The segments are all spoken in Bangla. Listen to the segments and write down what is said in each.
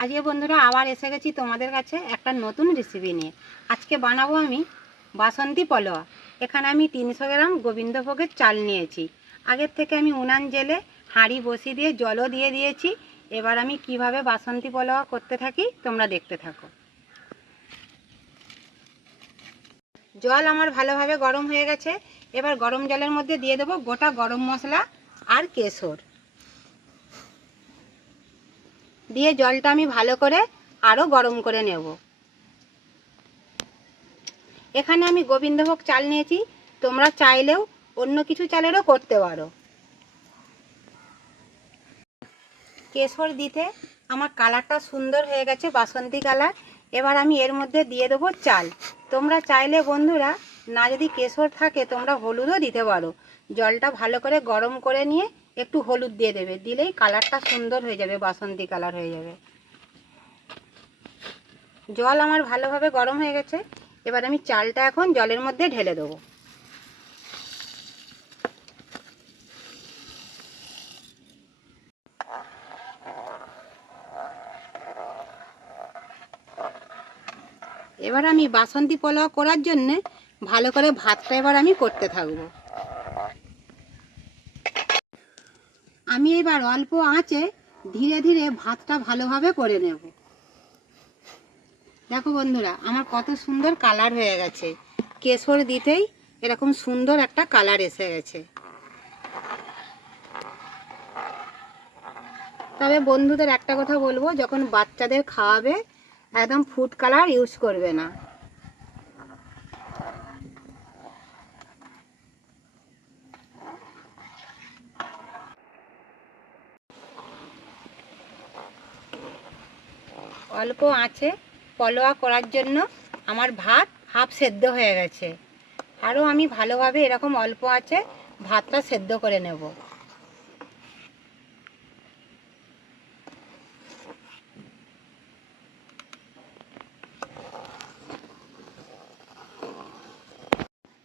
আজকে বন্ধুরা আবার এসে গেছি তোমাদের কাছে একটা নতুন রেসিপি নিয়ে। আজকে বানাবো আমি বাসন্তী পোলাও। এখানে আমি 300 গ্রাম গোবিন্দভোগের চাল নিয়েছি। আগের থেকে আমি উনান জেলে হাঁড়ি বসিয়ে দিয়ে জলও দিয়ে দিয়েছি। এবার আমি কিভাবে বাসন্তী পোলাও করতে থাকি তোমরা দেখতে থাকো। জল আমার ভালোভাবে গরম হয়ে গেছে। এবার গরম জলের মধ্যে দিয়ে দেবো গোটা গরম মশলা আর কেশর দিয়ে জলটা আমি ভালো করে আরও গরম করে নেব। এখানে আমি গোবিন্দভোগ চাল নিয়েছি, তোমরা চাইলেও অন্য কিছু চালেরও করতে পারো। কেশর দিতে আমার কালারটা সুন্দর হয়ে গেছে, বাসন্তী কালার। এবার আমি এর মধ্যে দিয়ে দেবো চাল। তোমরা চাইলে বন্ধুরা না যদি কেশর থাকে তোমরা হলুদও দিতে পারো। জলটা ভালো করে গরম করে নিয়ে একটু হলুদ দিয়ে দেবে, দিলেই কালারটা সুন্দর হয়ে যাবে, বাসন্তী কালার হয়ে যাবে। জল আমার ভালোভাবে গরম হয়ে গেছে। এবার আমি চালটা এখন জলের মধ্যে ঢেলে দেবো। এবার আমি বাসন্তী পোলাও করার জন্যে ভালো করে ভাতটা এবার আমি করতে থাকবো। আমি এবার অল্প আঁচে ধীরে ধীরে ভাতটা ভালোভাবে করে নেব। দেখো বন্ধুরা আমার কত সুন্দর কালার হয়ে গেছে, কেশর দিতেই এরকম সুন্দর একটা কালার এসে গেছে। তবে বন্ধুদের একটা কথা বলবো, যখন বাচ্চাদের খাওয়াবে একদম ফুড কালার ইউজ করবে না। অল্প আঁচে পোলাও করার জন্য আমার ভাত হাফ সেদ্ধ হয়ে গেছে। আরও আমি ভালোভাবে এরকম অল্প আঁচে ভাতটা সেদ্ধ করে নেব।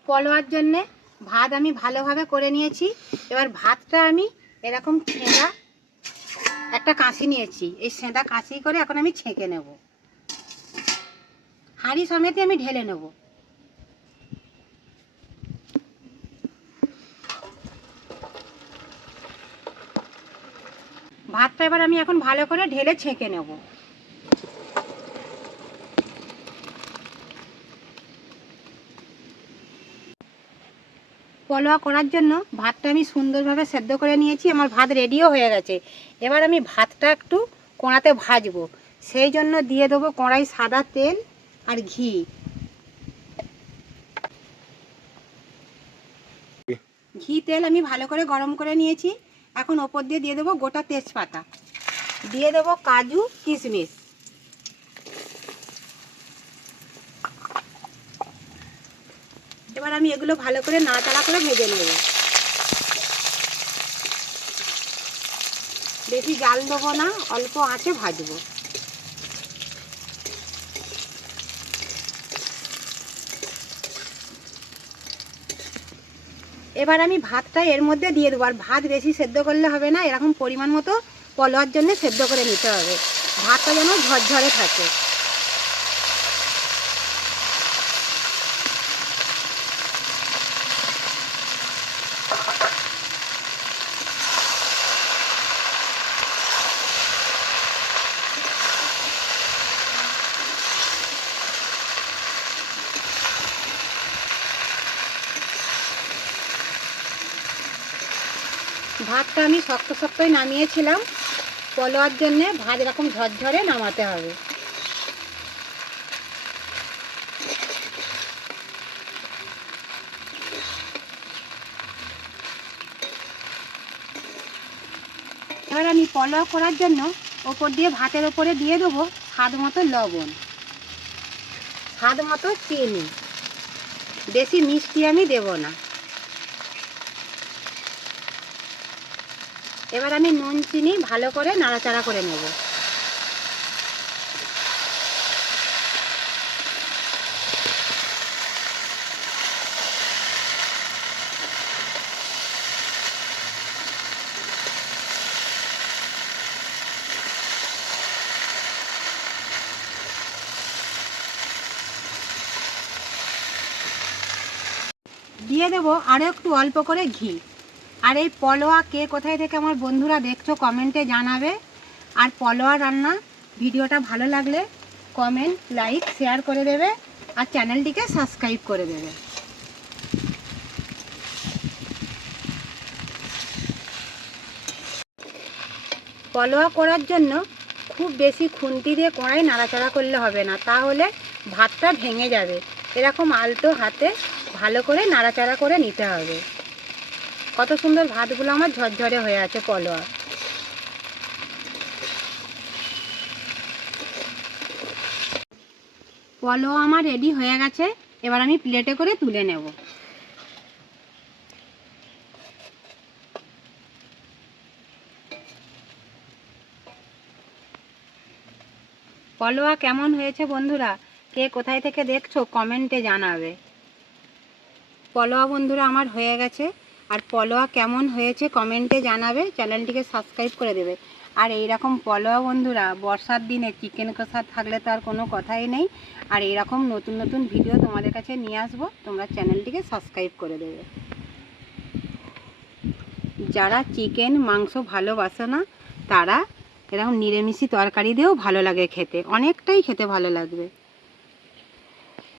পোলাওর জন্যে ভাত আমি ভালোভাবে করে নিয়েছি। এবার ভাতটা আমি এরকম ছেঁড়া একটা কাঁচি নিয়েছি, এই সেঁদা কাঁচি করে এখন আমি ছেঁকে নেব। হাঁড়ি সমেতে আমি ঢেলে নেব। ভাতটা এবার আমি এখন ভালো করে ঢেলে ছেঁকে নেব। পোলাও করার জন্য ভাতটা আমি সুন্দরভাবে সেদ্ধ করে নিয়েছি, আমার ভাত রেডিও হয়ে গেছে। এবার আমি ভাতটা একটু কড়াতে ভাজবো, সেই জন্য দিয়ে দেবো কড়াই সাদা তেল আর ঘি। ঘি তেল আমি ভালো করে গরম করে নিয়েছি। এখন ওপর দিয়ে দিয়ে দেবো গোটা তেজপাতা, দিয়ে দেবো কাজু কিশমিশ। এবার আমি এগুলো ভালো করে নাড়াচাড়া করে ভেজে নেব। বেশি জাল দেবো না, অল্প আঁচে ভাজবো। এবার আমি ভাতটা এর মধ্যে দিয়ে দেবো। আর ভাত বেশি সেদ্ধ করলে হবে না, এরকম পরিমাণ মতো পোলাওর জন্য সেদ্ধ করে নিতে হবে। ভাতটা যেন ঝরঝরে থাকে। ভাতটা আমি শক্ত শক্তই নামিয়েছিলাম, পোলাওর জন্যে ভাত এরকম ঝরঝরে নামাতে হবে। এবার আমি পোলাও করার জন্য ওপর দিয়ে ভাতের ওপরে দিয়ে দেবো স্বাদ মতো লবণ, স্বাদ মতো চিনি। বেশি মিষ্টি আমি দেব না। এবার আমি নুন চিনি ভালো করে নাড়াচাড়া করে নেব। দিয়ে দেবো আরও একটু অল্প করে ঘি। আর এই পলোয়া কে কোথায় থেকে আমার বন্ধুরা দেখছো কমেন্টে জানাবে। আর পলোয়া রান্না ভিডিওটা ভালো লাগলে কমেন্ট, লাইক, শেয়ার করে দেবে আর চ্যানেলটিকে সাবস্ক্রাইব করে দেবে। পলোয়া করার জন্য খুব বেশি খুন্তি দিয়ে কড়াই নাড়াচাড়া করলে হবে না, তাহলে ভাতটা ভেঙে যাবে। এরকম আলতো হাতে ভালো করে নাড়াচাড়া করে নিতে হবে। কত সুন্দর ভাতগুলো আমার ঝরঝরে হয়ে আছে পলোয়া। পলোয়া আমার রেডি হয়ে গেছে, এবার আমি প্লেটে করে তুলে নেব। পলোয়া কেমন হয়েছে বন্ধুরা, কে কোথায় থেকে দেখছো কমেন্টে জানাবে। পলোয়া বন্ধুরা আমার হয়ে গেছে, আর পলোয়া কেমন হয়েছে কমেন্টে জানাবে, চ্যানেলটিকে সাবস্ক্রাইব করে দেবে। আর এই রকম পলোয়া বন্ধুরা বর্ষার দিনে চিকেন কষা থাকলে তো আর কোনো কথাই নেই। আর এইরকম নতুন নতুন ভিডিও তোমাদের কাছে নিয়ে আসবো, তোমরা চ্যানেলটিকে সাবস্ক্রাইব করে দেবে। যারা চিকেন মাংস ভালোবাসে না তারা এরকম নিরামিষি তরকারি দিয়েও ভালো লাগে খেতে, অনেকটাই খেতে ভালো লাগবে।